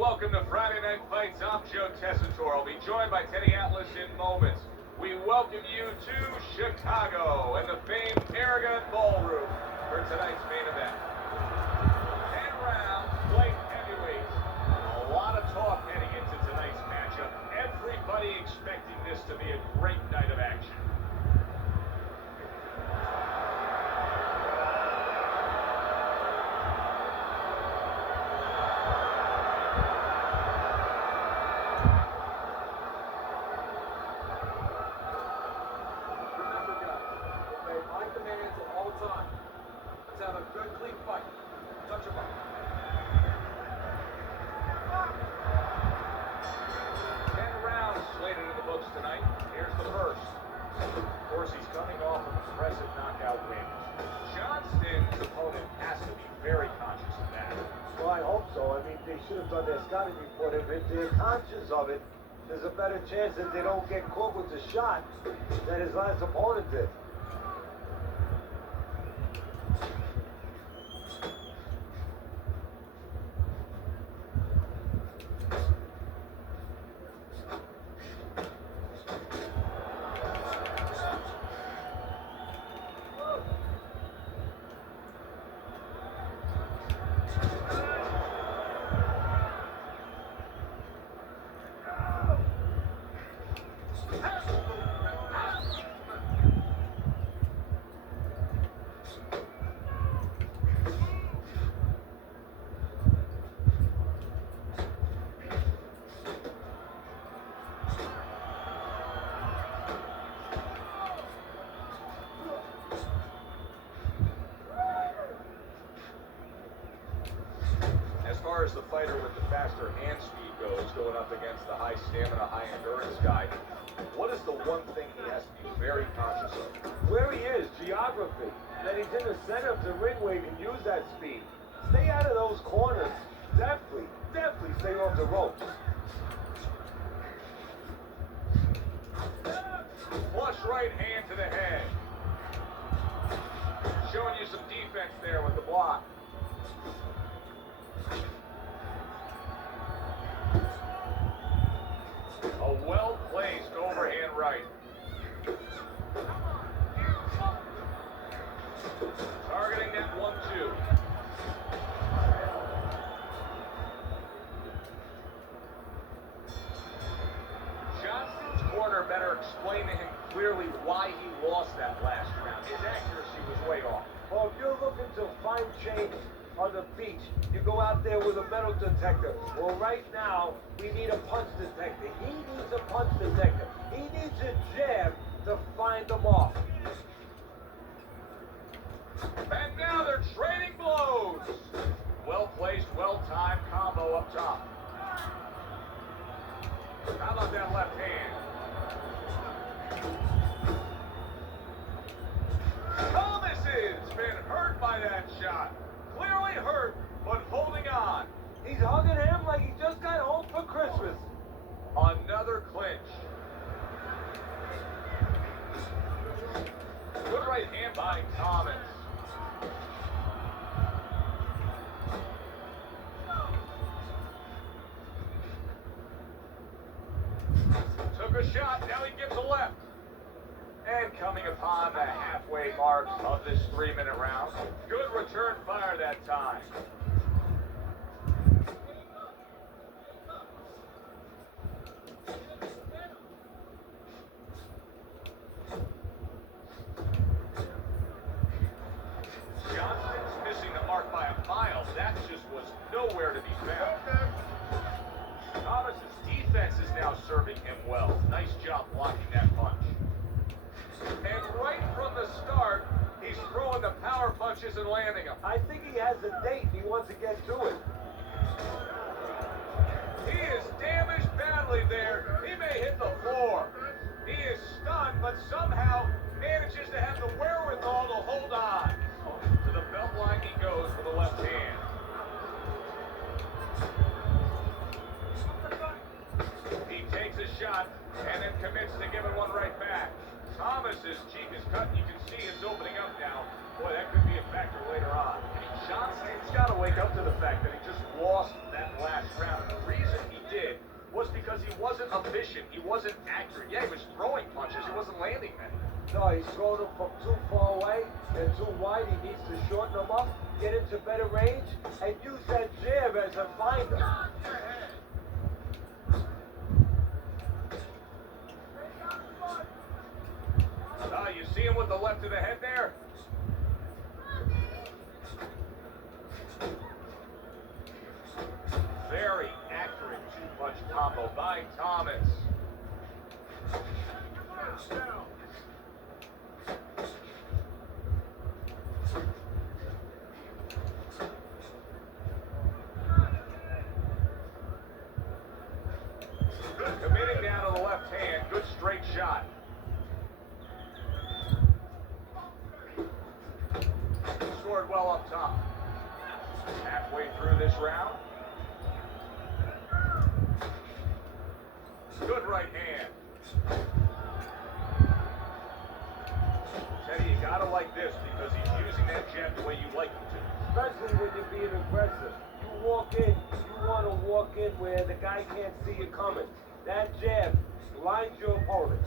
welcome to Friday Night Fights. I'm Joe Tessitore. I'll be joined by Teddy Atlas in moments. We welcome you to Chicago and the famed Aragon Ballroom for tonight's main event. 10 rounds, light heavyweights. A lot of talk heading into tonight's matchup. Everybody expecting this to be a great night of action. Have a good, clean fight. Touch him up. 10 rounds slated in the books tonight. Here's the first. Of course, he's coming off an impressive knockout win. Johnston's opponent has to be very conscious of that. Well, I hope so. I mean, they should have done their scouting report. If they're conscious of it, there's a better chance that they don't get caught with the shot than his last opponent did. As far as the fighter with the faster hand speed goes, going up against the high stamina, high endurance guy, what is the one thing he has to be very conscious of? Where he is, geography. That he's in the center of the ring where he can use that speed. Stay out of those corners. Definitely stay off the ropes. Flush right hand to the head. Showing you some defense there with the block. A well-placed overhand right. Targeting that 1-2. Johnston's corner better explain to him clearly why he lost that last round. His accuracy was way off. Well, if you're looking to find change on the beach, you go out there with a metal detector. Well, right now, we need a punch detector. He needs a punch detector. He needs a jab to find them off. And now they're trading blows. Well-placed, well-timed combo up top. How about that left hand? Thomas has been hurt by that shot. Clearly hurt, but holding on. He's hugging him like he just got home for Christmas. Another clinch. Good right hand by Thomas. Took a shot, now he gets a left. And coming upon the halfway mark of this 3-minute round. Good return fire that time. Johnston's missing the mark by a mile. That just was nowhere to be found. Thomas's defense is now serving him well. Nice job blocking that punch. And right from the start, he's throwing the power punches and landing them. I think he has a date and he wants to get to it. He is damaged badly there. He may hit the floor. He is stunned, but somehow manages to have the wherewithal to hold on. To the belt line he goes with the left hand. He takes a shot and then commits to giving one right back. Thomas's cheek is cut. You can see it's opening up now. Boy, that could be a factor later on. And he Johnston's got to wake up to the fact that he just lost that last round. And the reason he did was because he wasn't efficient. He wasn't accurate. Yeah, he was throwing punches. He wasn't landing many. No, he's throwing them from too far away and too wide. He needs to shorten them up, get into better range, and use that jab as a finder. You see him with the left of the head there? Very accurate two-punch combo by Thomas. Committing down to the left hand. Good straight shot. Scored well up top. Halfway through this round. Good right hand. Teddy, you gotta like this because he's using that jab the way you like him to. Especially when you're being aggressive. You walk in, you want to walk in where the guy can't see you coming. That jab blinds your opponent.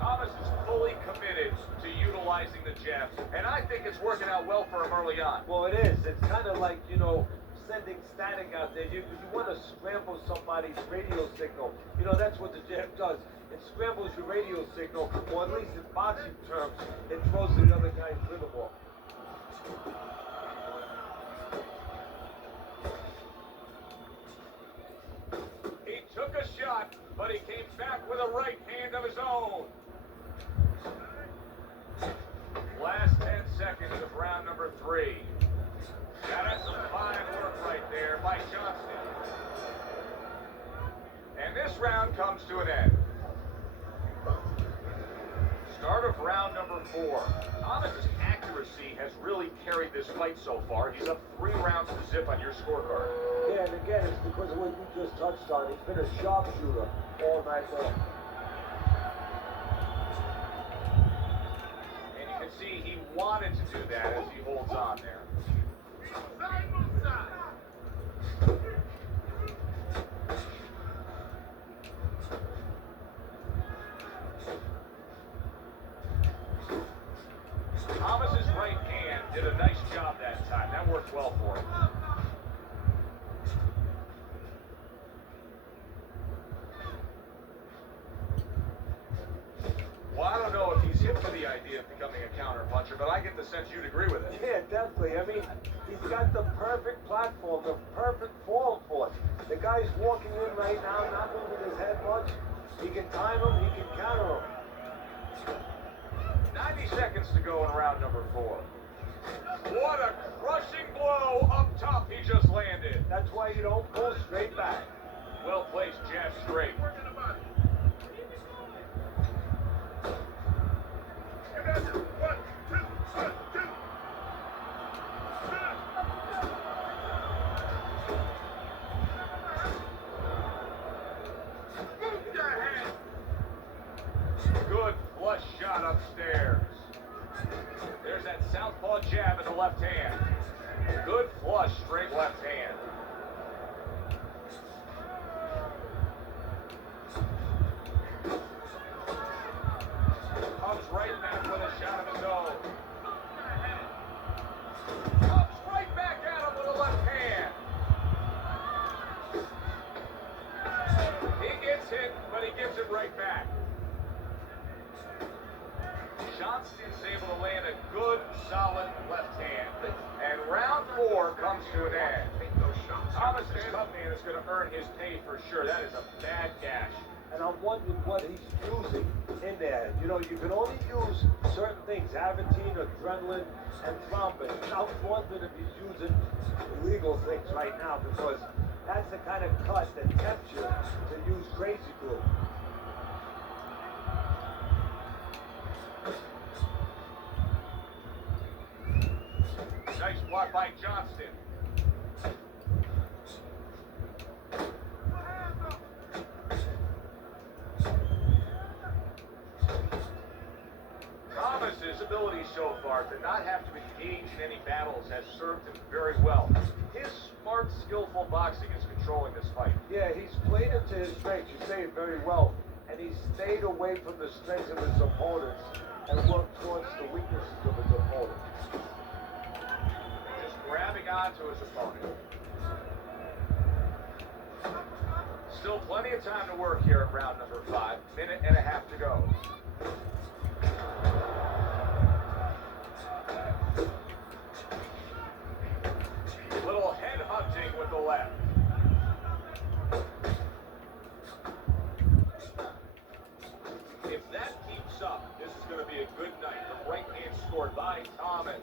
Thomas is fully committed to utilizing the jab, and I think it's working out well for him early on. Well, it is. It's kind of like, you know, sending static out there. You want to scramble somebody's radio signal. You know, that's what the jab does. It scrambles your radio signal, or at least in boxing terms, it throws the other guy's rhythm off. He took a shot, but he came back with a right hand of his own. Last 10 seconds of round number 3. That's some fine work right there by Johnston. And this round comes to an end. Start of round number 4. Thomas's accuracy has really carried this fight so far. He's up 3 rounds to zip on your scorecard. Yeah, and again, it's because of what you just touched on. He's been a sharpshooter all night long. And you can see he wanted to do that as he holds on there. Thomas's right hand did a nice job that time. That worked well for him. Well, I don't know if he's hip to the idea of becoming a counter puncher, but I get the sense you'd agree with it. Yeah, definitely. I mean, he's got the perfect platform, the perfect form for it. The guy's walking in right now, not moving his head much. He can time him, he can counter him. 90 seconds to go in round number 4. What a crushing blow up top he just landed. That's why you don't pull straight back. Well placed jab straight. Good flush shot upstairs. There's that southpaw jab in the left hand. Good flush straight left hand. Comes right back with a shot of his own. Comes right back at him with a left hand. He gets hit, but he gives it right back. Johnston's able to land a good, solid left hand. And round 4 comes to an end. Thomas is coming in, is going to earn his pay for sure. That is a bad gash. And I'm wondering what he's using in there. You know, you can only use certain things, Aventine, adrenaline, and thrombin. I'm wondering if he's using illegal things right now because that's the kind of cut that tempts you to use crazy glue. Nice block by Johnston. Thomas's ability so far to not have to engage age in any battles has served him very well. His smart, skillful boxing is controlling this fight. Yeah, he's played into his strengths. You say it very well. And he stayed away from the strengths of his opponents and worked towards the weaknesses of his opponent. Just grabbing onto his opponent. Still plenty of time to work here at round number 5. Minute and a half to go. Little head hunting with the left. If that keeps up, this is going to be a good night. The right hand scored by Thomas.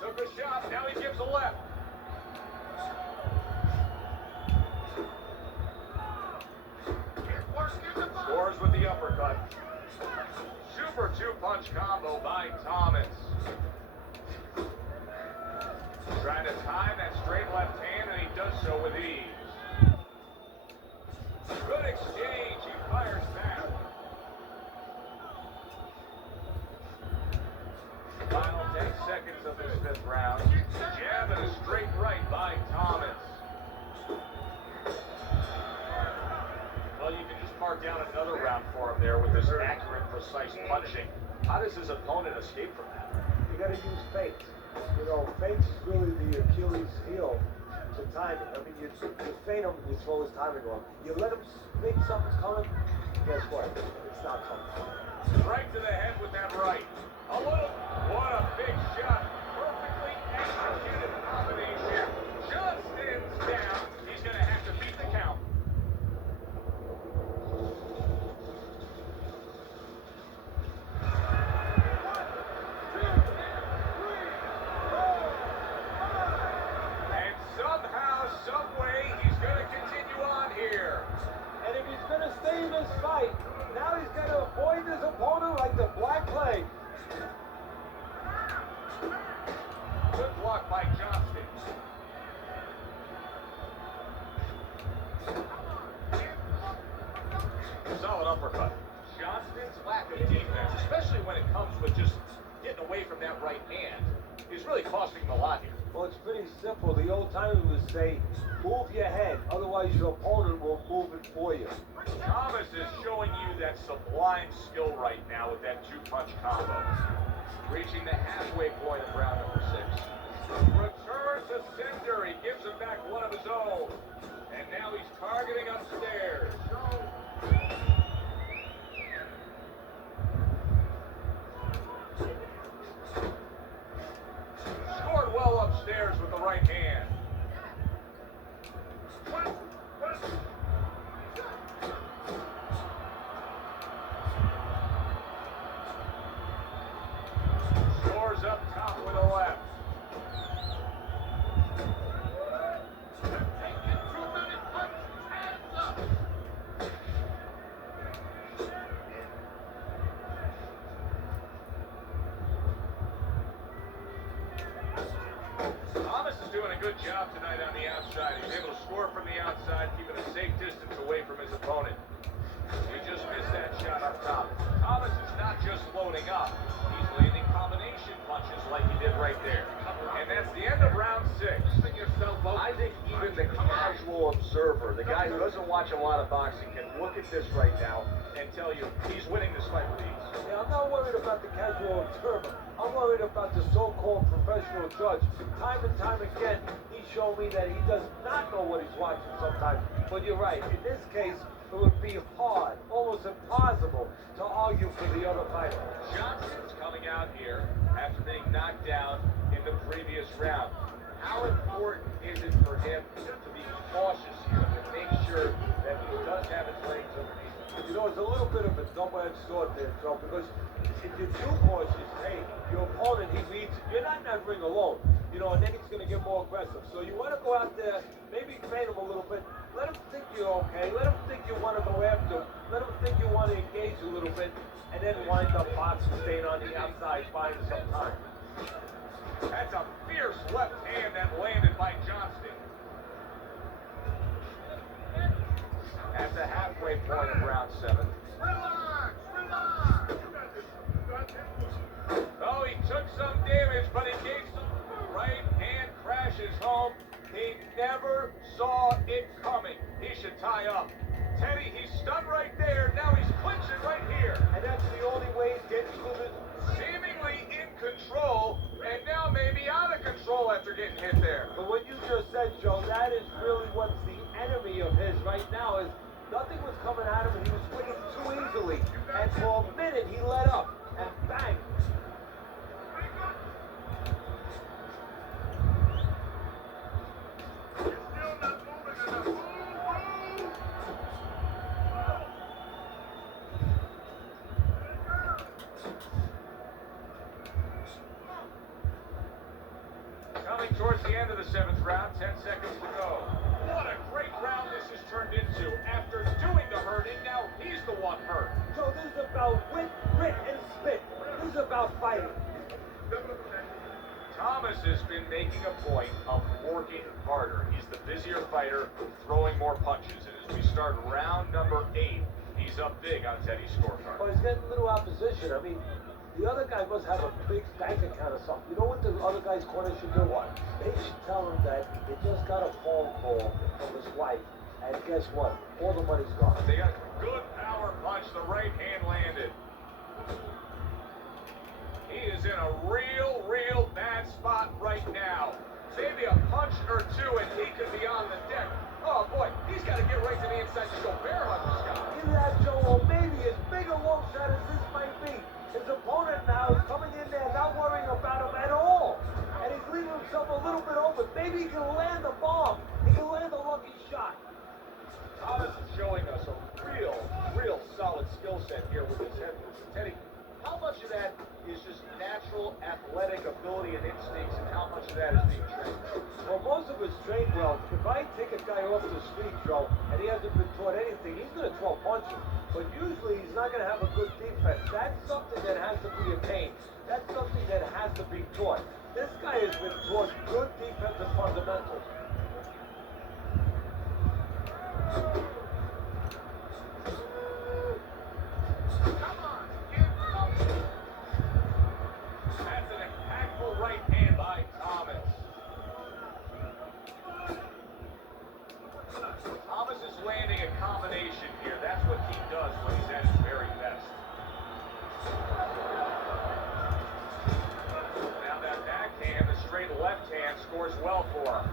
Took a shot, now he gives a left. Scores with the uppercut. Super two-punch combo by Thomas. Trying to time that straight left hand, and he does so with ease. Good exchange. He fires back. Final 10 seconds of this 5th round. Jab and a straight right by Thomas. Well, you can just mark down another round for him there with this accurate, precise punching. How does his opponent escape from that? You got to use feints. You know, feints is really the Achilles heel to timing. I mean, you feint him, you throw his timing on. You let him think something's coming, guess what? It's not coming. Right to the head with that right. A little, what a big shot. Perfectly executed combination. Justin's down. He's going to have to beat the count. Now he's going to avoid his opponent like the Black Plague. Good block by Johnston. Solid uppercut. Johnston's lack of defense, especially when it comes with just getting away from that right hand, is really costing him a lot here. Well, it's pretty simple. The old timers would say, move your head, otherwise your opponent will move it for you. Thomas is showing you that sublime skill right now with that two-punch combo. Reaching the halfway point of round number 6. Return to sender. He gives him back one of his own. And now he's targeting upstairs. Scored well upstairs with the right hand. Scores up top with the left. Thomas is doing a good job tonight on the outside. He's able to score from the outside, keeping a safe distance away from his opponent. He just missed that shot up top. Thomas is not just loading up. He's landing combination punches like he did right there. And that's the end of round 6. I think even the casual observer, the guy who doesn't watch a lot of boxing, can look at this right now and tell you he's winning this fight with ease. Yeah, I'm not worried about the casual observer. I'm worried about the so-called professional judge. Time and time again, he showed me that he does not know what he's watching sometimes. But you're right. In this case, it would be hard, almost impossible, to argue for the other fighter. Johnson's coming out here after being knocked down in the previous round. How important is it for him to be cautious here, to make sure that he does have his legs underneath him? You know, it's a little bit of a double-edged sword there, Joe, because if you're too cautious, hey, your opponent, he reads it. You're not in that ring alone, you know, and then he's going to get more aggressive. So you want to go out there, maybe feint him a little bit. Let him think you're okay. Let him think you want to go after him. Let him think you want to engage a little bit, and then wind up boxing, staying on the outside, buying some time. That's a fierce left hand that landed by Johnston. At the halfway point of round 7. Relax. Oh, he took some saw it coming. He should tie up. Teddy, he's stunned right there. Now he's clinching right here. And that's the only way he's getting through this. Seemingly in control, and now maybe out of control after getting hit there. But what you just said, Joe, that is really what's the enemy of his right now is nothing was coming at him and he was winning too easily. And for a minute he let up and bang. Coming towards the end of the 7th round, 10 seconds to go. What a great round this has turned into. After doing the hurting, now he's the one hurt. So this is about wit, grit, and spit. This is about fighting. Thomas has been making a point of working harder. He's the busier fighter, throwing more punches. And as we start round number 8, he's up big on Teddy's scorecard. Well, he's getting a little opposition. I mean, the other guy must have a big bank account or something. You know what the other guy's corner should do? What? They should tell him that they just got a phone call from his wife. And guess what? All the money's gone. They got good power punch. The right hand landed. He is in a real bad spot right now. Maybe a punch or two and he could be on the deck. Oh boy, he's got to get right to the inside to go bear hug this guy. Either that, Joe, or maybe as big a long shot as this might be, his opponent now is coming in there not worrying about him at all. And he's leaving himself a little bit open. Maybe he can land a bomb. He can land a lucky shot. Thomas is showing us a real solid skill set here with his head moves. Teddy, how much of that is just natural athletic ability and instincts, and how much of that is being trained? Well, most of it's trained well. If I take a guy off the street, Joe, and he hasn't been taught anything, he's going to throw punches. But usually he's not going to have a good defense. That's something that has to be attained. That's something that has to be taught. This guy has been taught good defensive fundamentals. Come on, get up. That's an impactful right hand by Thomas. Thomas is landing a combination here. That's what he does when he's at his very best. Now that backhand, the straight left hand, scores well for him.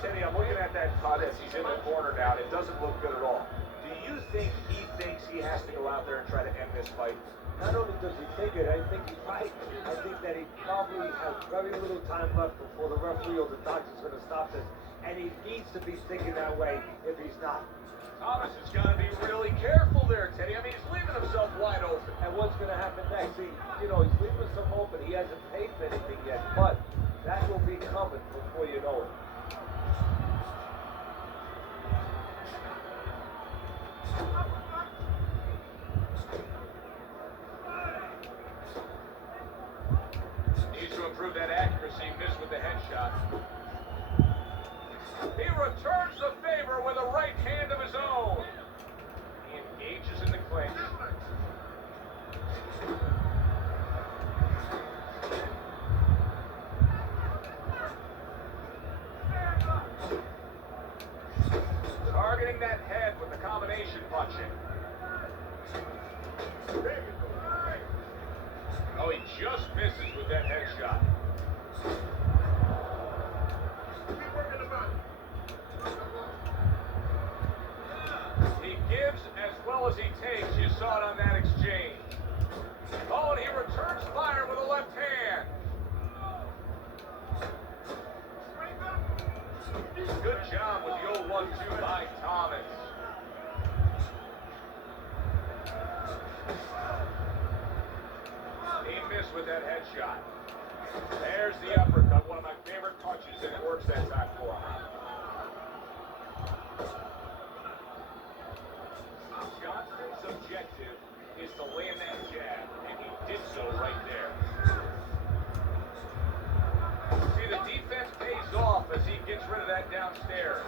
Teddy, I'm looking at that cut as he's in the corner now, and it doesn't look good at all. Do you think he thinks he has to go out there and try to end this fight? Not only does he think it, I think he's right. I think that he probably has very little time left before the referee or the doctor's going to stop this. And he needs to be thinking that way if he's not. Thomas has got to be really careful there, Teddy. I mean, he's leaving himself wide open. And what's going to happen next? See, you know, he's leaving himself open. He hasn't paid for anything yet, but that will be coming before you know it. Needs to improve that accuracy. Missed with the headshot. He returns the favor with a right hand of his own. He engages in the clinch. Targeting that head with the combination punching. Oh, he just misses with that headshot. He gives as well as he takes. You saw it on that exchange. Oh, and he returns fire with a left hand. Good job with the old 1-2 by Thomas. He missed with that headshot. There's the uppercut, one of my favorite punches, and it works that time for him. Johnson's objective is to land that jab, and he did so right there. See the downstairs.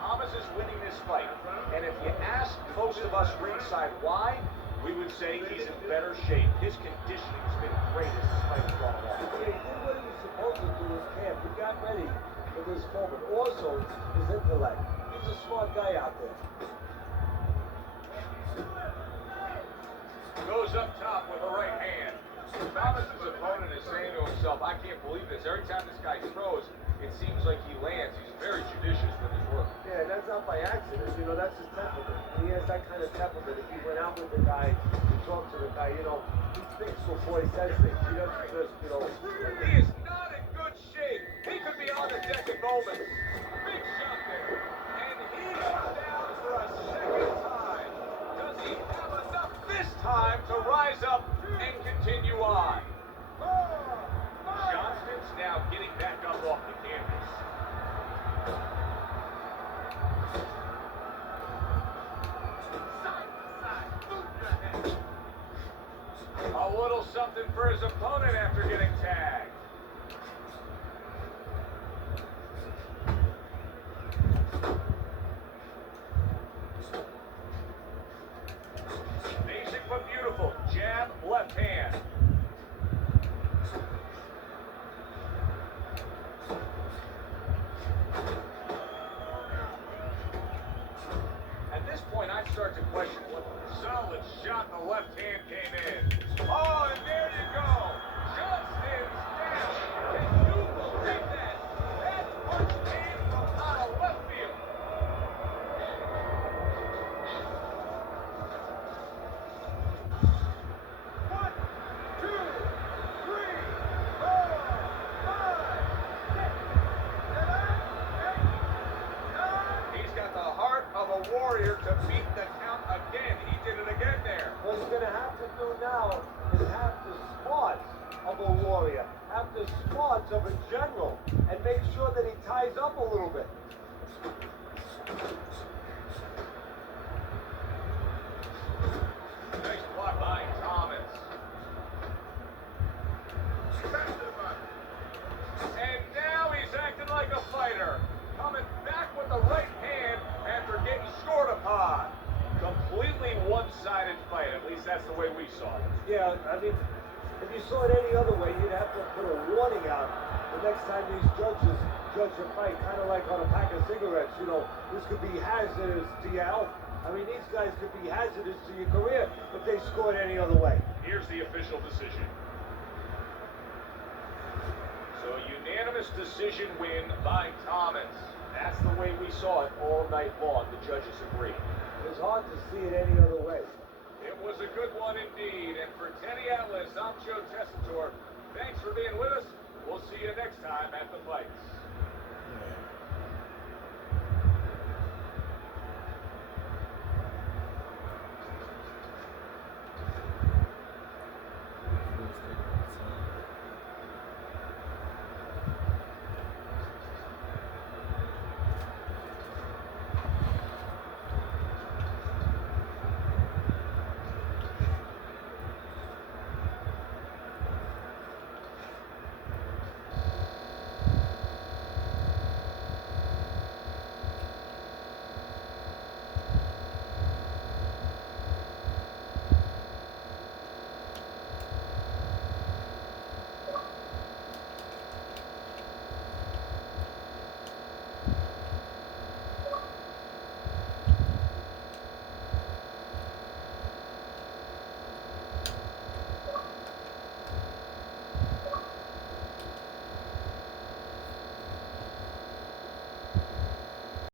Thomas is winning this fight, and if you ask most of us ringside why, we would say he's in better shape. His conditioning's been great as this fight has gone along. Yeah, he did what he was supposed to do in camp. He got ready for this moment. Also, his intellect. He's a smart guy out there. Goes up top with the right hand. Thomas's opponent is saying to himself, I can't believe this. Every time this guy throws, it seems like he lands. He's very judicious with his work. Yeah, that's not by accident. You know, that's his temperament. He has that kind of temperament. If he went out with the guy to talk to the guy, you know, he thinks before he says things. He doesn't just, you know. He is not in good shape. He could be on the deck in moments. Big shot there. And he goes down for a second time. Does he have enough this time to rise up and continue on? Johnston's now getting back up off the canvas. A little something for his opponent after getting tagged. Basic but beautiful. Jab, left hand. At this point, I start to question what solid shot the left hand came in. Oh, and there you go. Johnston's down. Can you believe that? That punch came from out of left field. One, two, three, four, five, six, 7, 8, 9. He's got the heart of a warrior to beat the count again. He did it again there. What he's going to have to do now is have the smarts of a warrior, have the smarts of a general, and make sure that he ties up a little bit. Nice block by Thomas. And now he's acting like a fighter. Coming back with the right hand after getting scored upon. Completely one-sided fight. At least that's the way we saw it. Yeah, I mean, if you saw it any other way, you'd have to put a warning out the next time these judges judge a fight, kind of like on a pack of cigarettes. You know, this could be hazardous to your health. I mean, these guys could be hazardous to your career if they scored any other way. Here's the official decision. So, unanimous decision win by Thomas. That's the way we saw it all night long. The judges agreed. It's hard to see it any other way. It was a good one indeed. And for Teddy Atlas, I'm Joe Tessitore. Thanks for being with us. We'll see you next time at the fights.